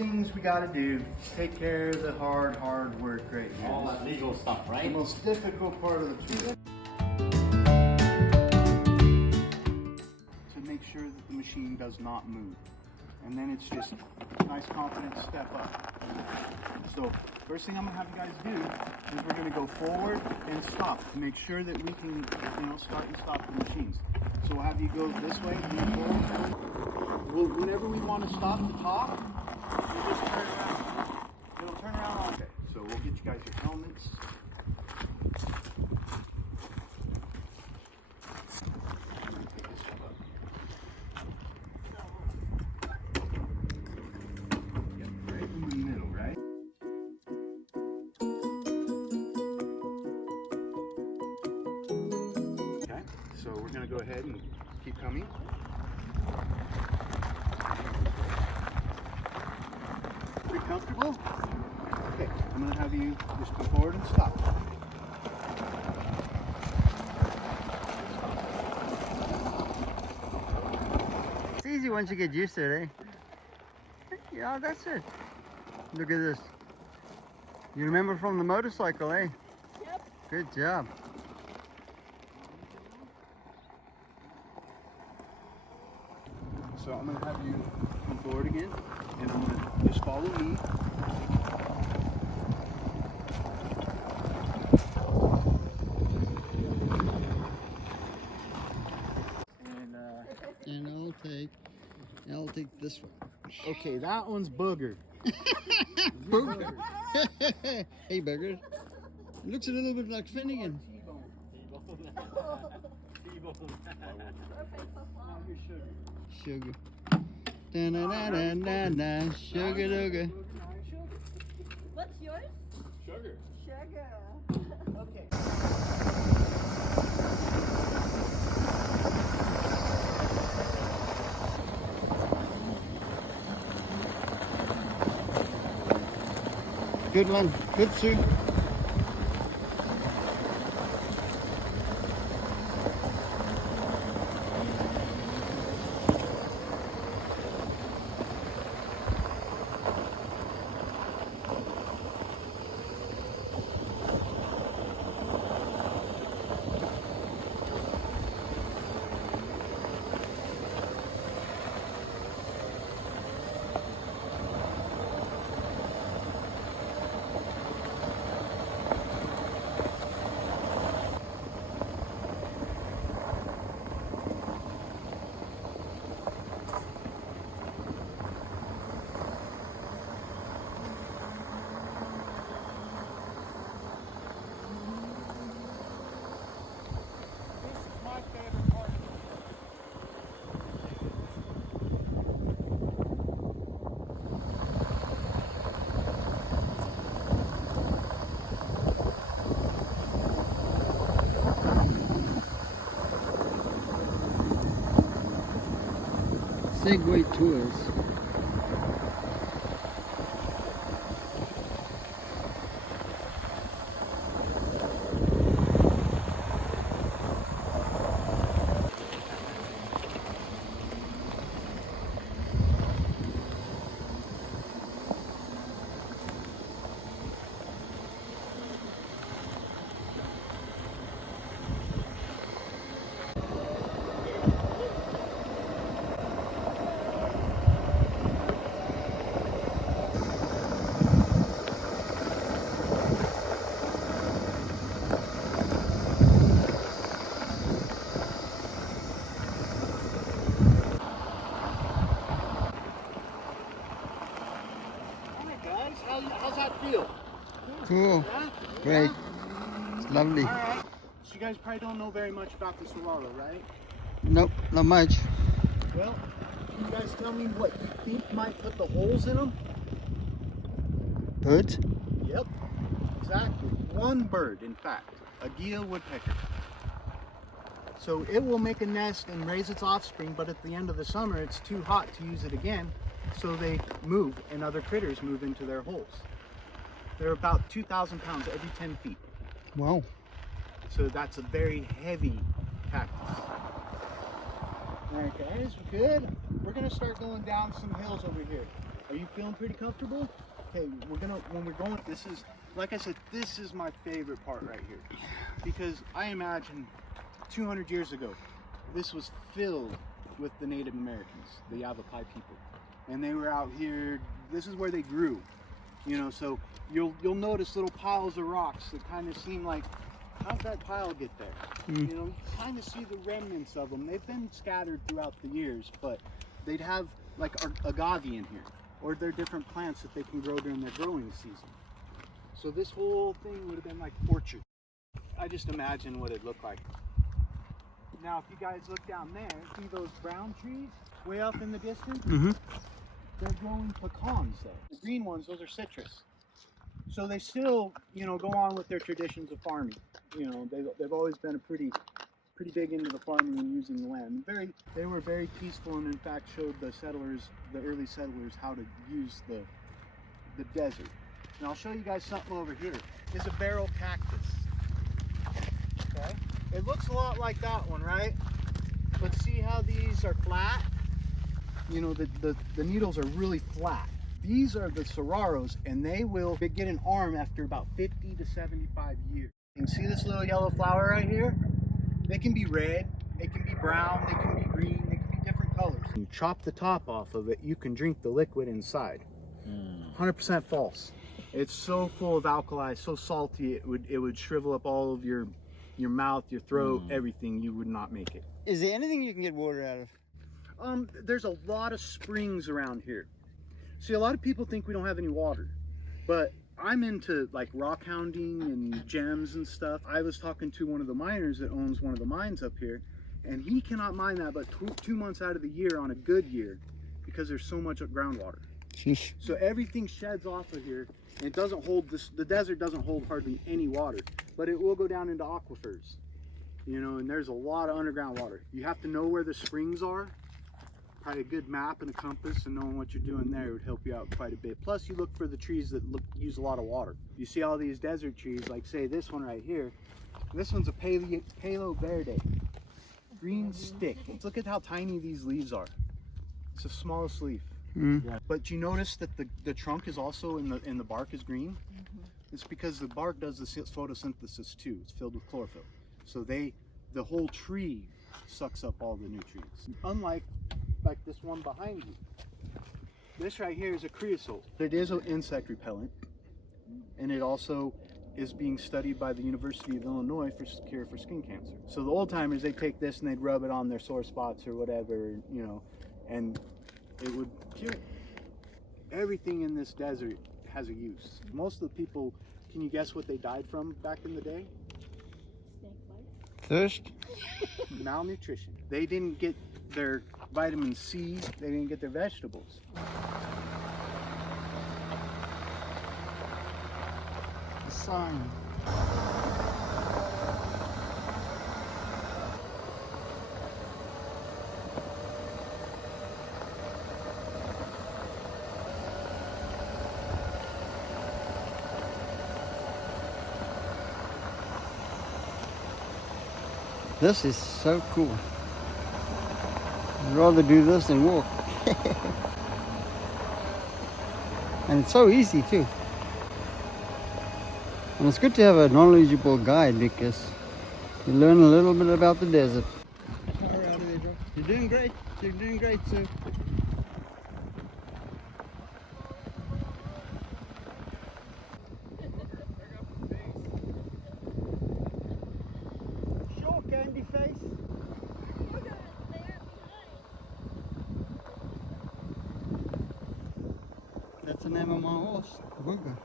things we gotta do. Take care of the hard work right here. All that legal stuff, right? The most difficult part of the tour. To make sure that the machine does not move. And then it's just a nice confident step up. So first thing I'm gonna have you guys do is we're gonna go forward and stop to make sure that we can, start and stop the machines. So we'll have you go this way and then forward. Whenever we want to stop the top, you just turn around. It'll turn around all day. So we'll get you guys your helmets. So we're going to go ahead and keep coming. Pretty comfortable? Okay, I'm going to have you just come forward and stop. It's easy once you get used to it, eh? Yeah, that's it. Look at this. You remember from the motorcycle, eh? Yep. Good job. So I'm going to have you come forward again, and I'm going to just follow me. And I'll take this one. Okay, that one's Booger. Booger. Hey, Booger. Looks a little bit like Finnegan. Sugar. Da-na-na-na-na-na. Sugar, sugar. What's yours? Sugar. Sugar. Okay. Good one. Good, Sue. Segway tours. How's that feel? Cool. Yeah? Great. Yeah? It's lovely. All right. So you guys probably don't know very much about the Solaro, right? Nope, not much. Well, can you guys tell me what you think might put the holes in them? Birds? Yep, exactly. One bird, in fact, a Gila woodpecker. So it will make a nest and raise its offspring, but at the end of the summer, it's too hot to use it again. So they move, and other critters move into their holes. They're about 2,000 pounds every 10 feet. Wow. So that's a very heavy cactus. All right, guys, we're good. We're gonna start going down some hills over here. Are you feeling pretty comfortable? Okay, when we're going, this is, like I said, this is my favorite part right here. Because I imagine 200 years ago, this was filled with the Native Americans, the Yavapai people. And they were out here, this is where they grew. You know, so you'll notice little piles of rocks that kind of seem like, how'd that pile get there? You know, you kind of see the remnants of them. They've been scattered throughout the years, but they'd have like agave in here, or they're different plants that they can grow during their growing season. So this whole thing would have been like orchard. I just imagine what it'd look like. Now, if you guys look down there, see those brown trees way up in the distance? Mm-hmm. They're growing pecans there. The green ones, those are citrus. So they still, you know, go on with their traditions of farming. You know, they've always been a pretty big into the farming and using the land. They were very peaceful, and in fact showed the settlers, the early settlers, how to use the desert. And I'll show you guys something over here. It's a Barro Cactus. Okay, it looks a lot like that one, right? But see how these are flat? You know, the needles are really flat. These are the Seraros, and they will get an arm after about 50 to 75 years. You can see this little yellow flower right here? They can be red, they can be brown, they can be green, they can be different colors. You chop the top off of it, you can drink the liquid inside. 100% false. It's so full of alkali, so salty, it would shrivel up all of your mouth, your throat, everything. You would not make it. Is there anything you can get water out of? There's a lot of springs around here. See, a lot of people think we don't have any water, but I'm into like rock hounding and gems and stuff. I was talking to one of the miners that owns one of the mines up here, and he cannot mine that but 2 months out of the year on a good year because there's so much groundwater. Sheesh. So everything sheds off of here, and it doesn't hold this. The desert doesn't hold hardly any water, but it will go down into aquifers. You know, and there's a lot of underground water. You have to know where the springs are. Probably a good map and a compass, and knowing what you're doing there would help you out quite a bit. Plus, you look for the trees that use a lot of water. You see all these desert trees, like say this one right here. This one's a Palo Verde, green stick. Look at how tiny these leaves are. It's the smallest leaf. Yeah. But you notice that the trunk is also in the bark is green. It's because the bark does the photosynthesis too. It's filled with chlorophyll. So the whole tree sucks up all the nutrients. Unlike like this one behind you. This right here is a creosote. It is an insect repellent, and it also is being studied by the University of Illinois for cure for skin cancer. So the old timers, they take this and they'd rub it on their sore spots or whatever, you know, and it would cure it. Everything in this desert has a use. Most of the people, can you guess what they died from back in the day? Thirst? Malnutrition. They didn't get their vitamin C, they didn't get their vegetables. The sign. This is so cool. I'd rather do this than walk. And it's so easy too. And it's good to have a knowledgeable guide because you learn a little bit about the desert. Alright, you're doing great. You're doing great, sir. Sure, candy face. That's the name of my horse, Booger.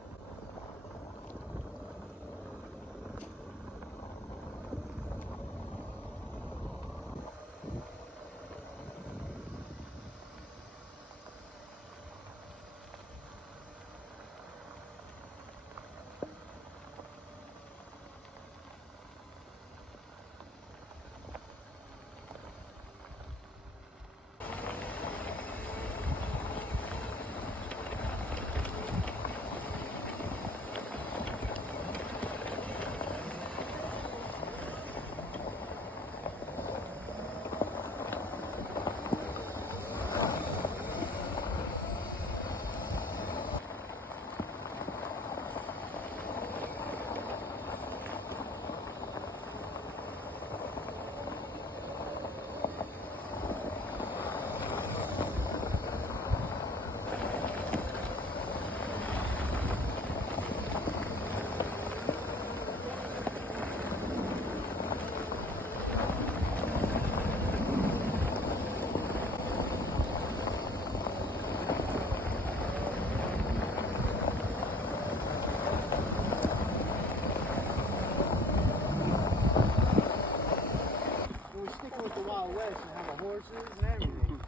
and everything.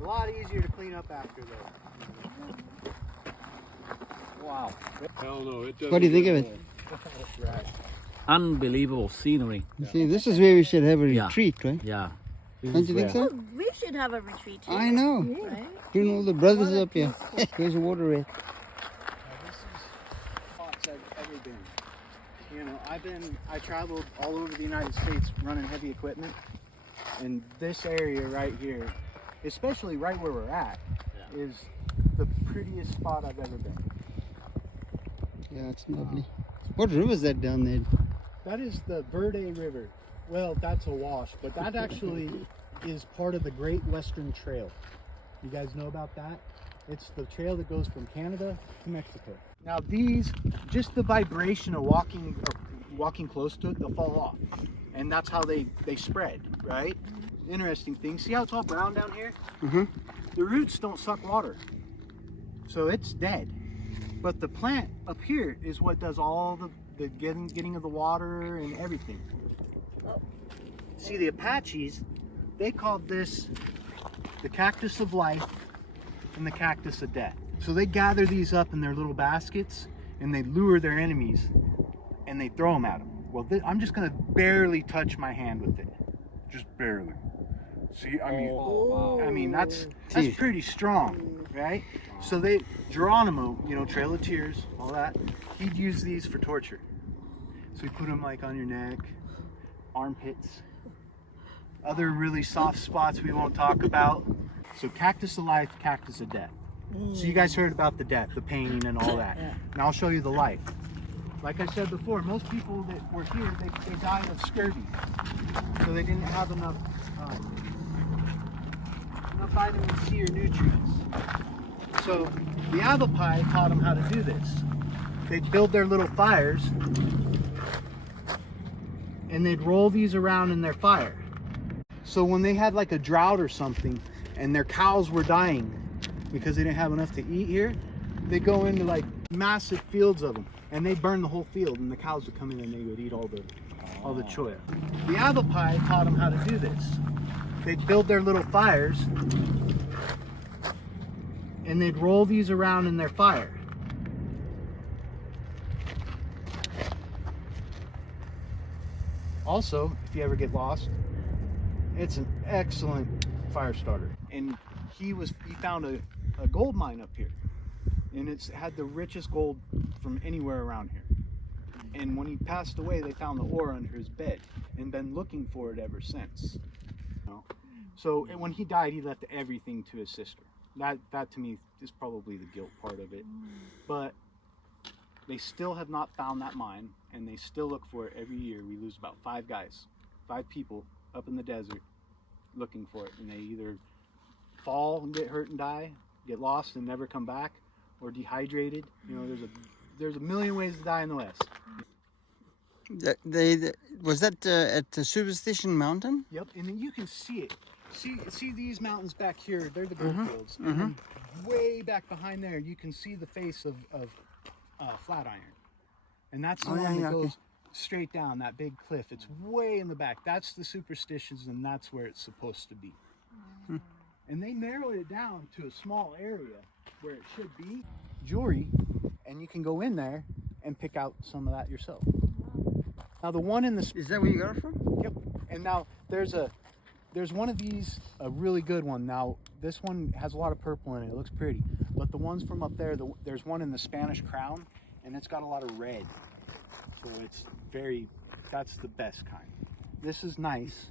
A lot easier to clean up after though. Wow. Hell no, it doesn't. What do you think of it? Right. Unbelievable scenery. You see, this is where we should have a Yeah. retreat, right? Yeah. This Don't is you think where- so? Oh, we should have a retreat here. I know. Right? Bring all the brothers up here. There's a water rat. This is spots I've ever been. You know, I traveled all over the United States running heavy equipment, and this area right here, especially right where we're at, is the prettiest spot I've ever been. Yeah, it's lovely. What river is that down there? That is the Verde River. Well, that's a wash, but that actually is part of the Great Western Trail. You guys know about that? It's the trail that goes from Canada to Mexico. Now these, just the vibration of walking close to it, they'll fall off. And that's how they spread, right? Interesting thing. See how it's all brown down here? Mm-hmm. The roots don't suck water. So it's dead. But the plant up here is what does all the getting of the water and everything. See, the Apaches, they called this the Cactus of Life and the Cactus of Death. So they gather these up in their little baskets and they lure their enemies and they throw them at them. Well, I'm just gonna barely touch my hand with it. Just barely. See, I mean, that's pretty strong, right? So Geronimo, you know, Trail of Tears, all that, he'd use these for torture. So he put them like on your neck, armpits, other really soft spots we won't talk about. So Cactus of Life, Cactus of Death. So you guys heard about the death, the pain and all that. Now I'll show you the life. Like I said before, most people that were here, they died of scurvy. So they didn't have enough vitamin C or nutrients. So the Avapai taught them how to do this. They'd build their little fires and they'd roll these around in their fire. So when they had like a drought or something and their cows were dying because they didn't have enough to eat here, they'd go into like massive fields of them and they'd burn the whole field and the cows would come in and they would eat all the choya. The Avapai taught them how to do this. They'd build their little fires and they'd roll these around in their fire. Also, if you ever get lost, it's an excellent fire starter. And he found a gold mine up here, and it's had the richest gold from anywhere around here. And when he passed away, they found the ore under his bed and been looking for it ever since. You know? So when he died, he left everything to his sister. That to me is probably the guilt part of it. But they still have not found that mine, and they still look for it every year. We lose about 5 people up in the desert looking for it, and they either fall and get hurt and die, get lost and never come back, or dehydrated. You know, there's a million ways to die in the West. Was that at the Superstition Mountain? Yep, and then you can see it. See these mountains back here? They're the gold fields. And then way back behind there, you can see the face of Flatiron, and that's the one that goes straight down that big cliff. It's way in the back. That's the Superstitions, and that's where it's supposed to be. And they narrowed it down to a small area where it should be jewelry, and you can go in there and pick out some of that yourself. Now the one in the Is that where you got it from? Yep. And now there's one of these, a really good one. Now this one has a lot of purple in it. It looks pretty. But the ones from up there, there's one in the Spanish Crown, and it's got a lot of red. So that's the best kind. This is nice,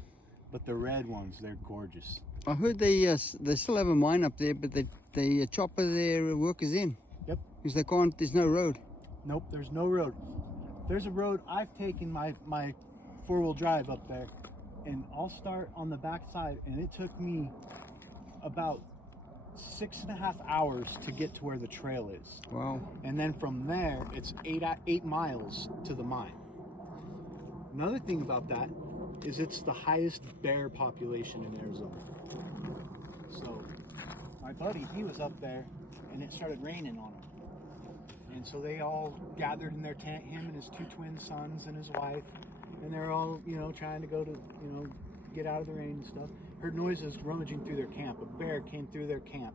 but the red ones, they're gorgeous. I heard they still have a mine up there, but they chop their workers in. Yep. Because there's no road. Nope, there's no road. There's a road. I've taken my four-wheel drive up there, and I'll start on the back side, and it took me about 6.5 hours to get to where the trail is. Wow. And then from there, it's 8 miles to the mine. Another thing about that is it's the highest bear population in Arizona. So my buddy, he was up there, and it started raining on him. And so they all gathered in their tent, him and his 2 twin sons and his wife, and they're all, trying to go to, get out of the rain and stuff. heard noises rummaging through their camp. A bear came through their camp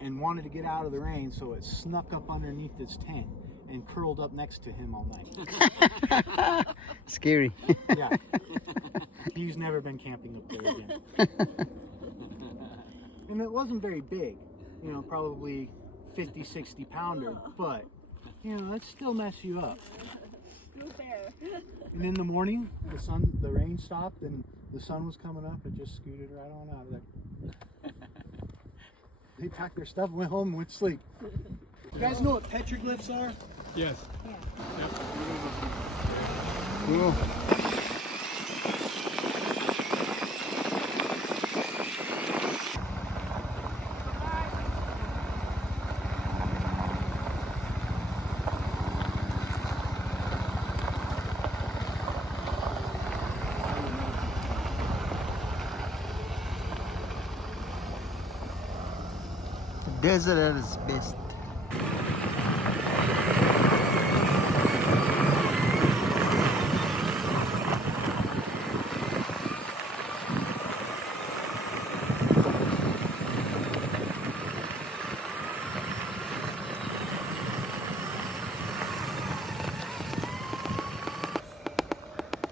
and wanted to get out of the rain, so it snuck up underneath his tent and curled up next to him all night. Scary. Yeah. He's never been camping up there again. And it wasn't very big, you know, probably 50, 60 pounder, but, you know, that still mess you up. No fair. And in the morning, the rain stopped and the sun was coming up. It just scooted right on out of there. They packed their stuff, went home, and went to sleep. You guys know what petroglyphs are? Yes. Yeah. Cool. Desert at its best.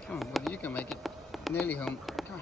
Come on, buddy, you can make it. Nearly home. Come on.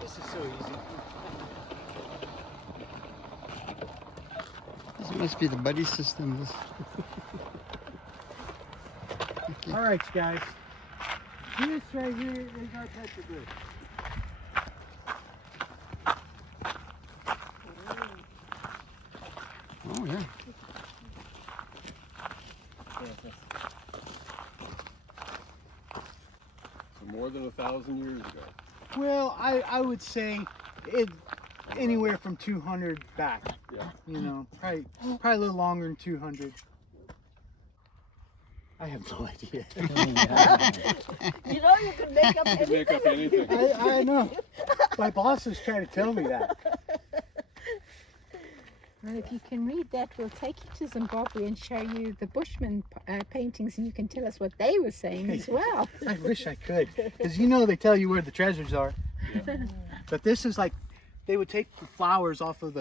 This is so easy. This must be the buddy system. Okay. All right, guys. This right here is our petroglyph. Oh, yeah. So more than 1,000 years ago. Well, I would say it anywhere from 200 back. Yeah. You know, probably a little longer than 200. I have no idea. You know you can make up You anything. make up anything. I know. My boss is trying to tell me that. Well, if you can read that, we'll take you to Zimbabwe and show you the Bushman paintings, and you can tell us what they were saying as well. I wish I could, because you know they tell you where the treasures are. But this is like, they would take the flowers off of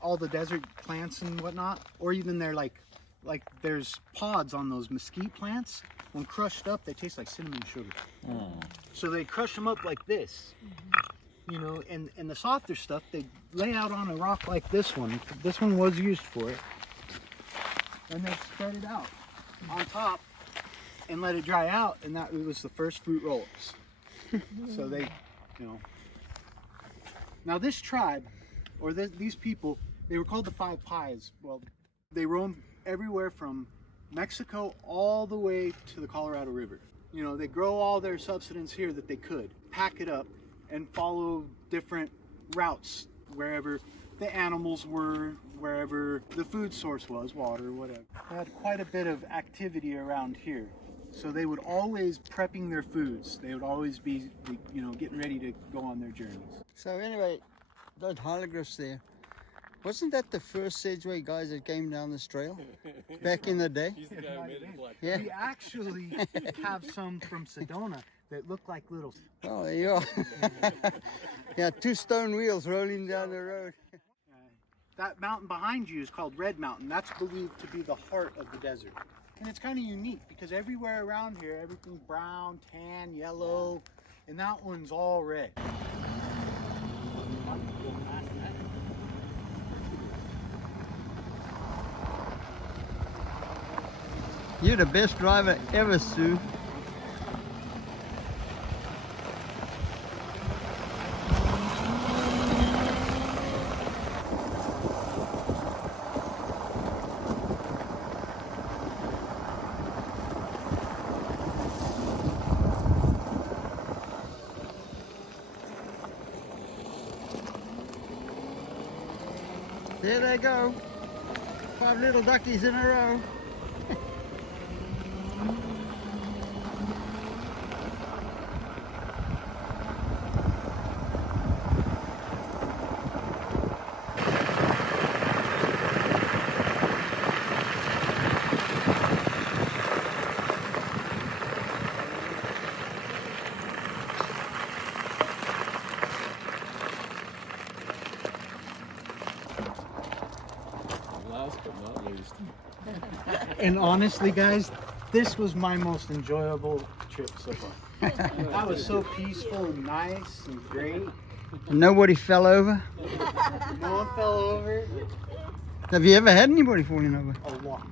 all the desert plants and whatnot, or even they're like there's pods on those mesquite plants. When crushed up, they taste like cinnamon sugar. So they crush them up like this. You know, and the softer stuff they lay out on a rock like this one. This one was used for it. And they spread it out on top and let it dry out, and that was the first fruit roll-ups. So they, you know. Now this tribe, or these people, they were called the Five Pies. Well, they roamed everywhere from Mexico all the way to the Colorado River. You know, they grow all their subsistence here that they could, pack it up, and follow different routes wherever the animals were, wherever the food source was, water, whatever. They had quite a bit of activity around here. So they would always prepping their foods. They would always be, you know, getting ready to go on their journeys. So anyway, those hieroglyphs there. Wasn't that the first Segway guys that came down this trail back in the day? He's the guy who made it black. Yeah. We actually have some from Sedona that look like little. Oh, there you are. Yeah, 2 stone wheels rolling down the road. That mountain behind you is called Red Mountain. That's believed to be the heart of the desert. And it's kind of unique because everywhere around here, everything's brown, tan, yellow, and that one's all red. You're the best driver ever, Sue. There they go. 5 little duckies in a row. Last but not least. And honestly, guys, this was my most enjoyable trip so far. That was so peaceful and nice and great. Nobody fell over. No one fell over. Have you ever had anybody falling over? A lot.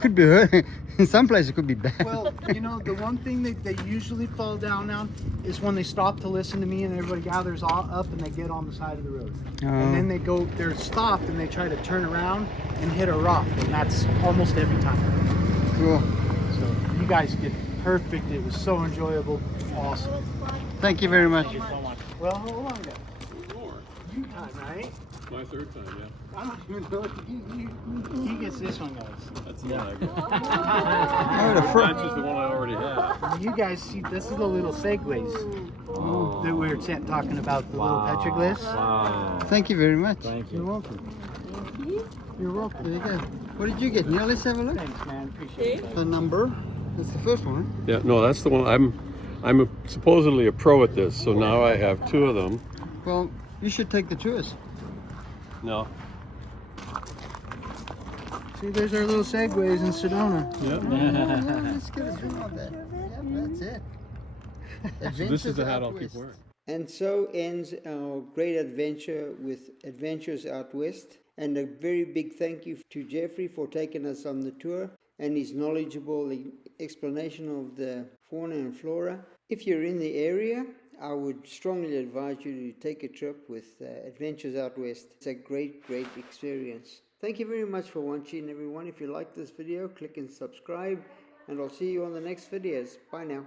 Could be hurt. In some places it could be bad. Well, you know, the one thing that they usually fall down on is when they stop to listen to me and everybody gathers all up and they get on the side of the road. And then they go, they're stopped and they try to turn around and hit a rock. And that's almost every time. Cool. So you guys did perfect. It was so enjoyable. Awesome. Thank you very much. Well, hold on, guys. More. You time, right? My 3rd time, yeah. I don't even know. He gets this one, guys. That's the one I got. Oh, the front. Matches the one I already have. You guys see, this is the little Segways Oh. that we were talking about, the little petroglyphs. Wow. Thank you very much. Thank You're you. welcome. You're welcome. There you go. What did you get, Neil? Let's have a look. Thanks, man. Appreciate it. The number. That's the first one. Yeah, no, that's the one. I'm supposedly a pro at this, so now I have 2 of them. Well, you should take the tours. No. See, there's our little Segways in Sedona. Yeah. Let's get a zoom on that. Yep, that's it. So this is the hat Adventures I'll Out keep West. wearing. And so ends our great adventure with Adventures Out West. And a very big thank you to Jeffrey for taking us on the tour and his knowledgeable explanation of the fauna and flora. If you're in the area, I would strongly advise you to take a trip with Adventures Out West. It's a great, great experience. Thank you very much for watching, everyone. If you like this video, click and subscribe, and I'll see you on the next videos. Bye now.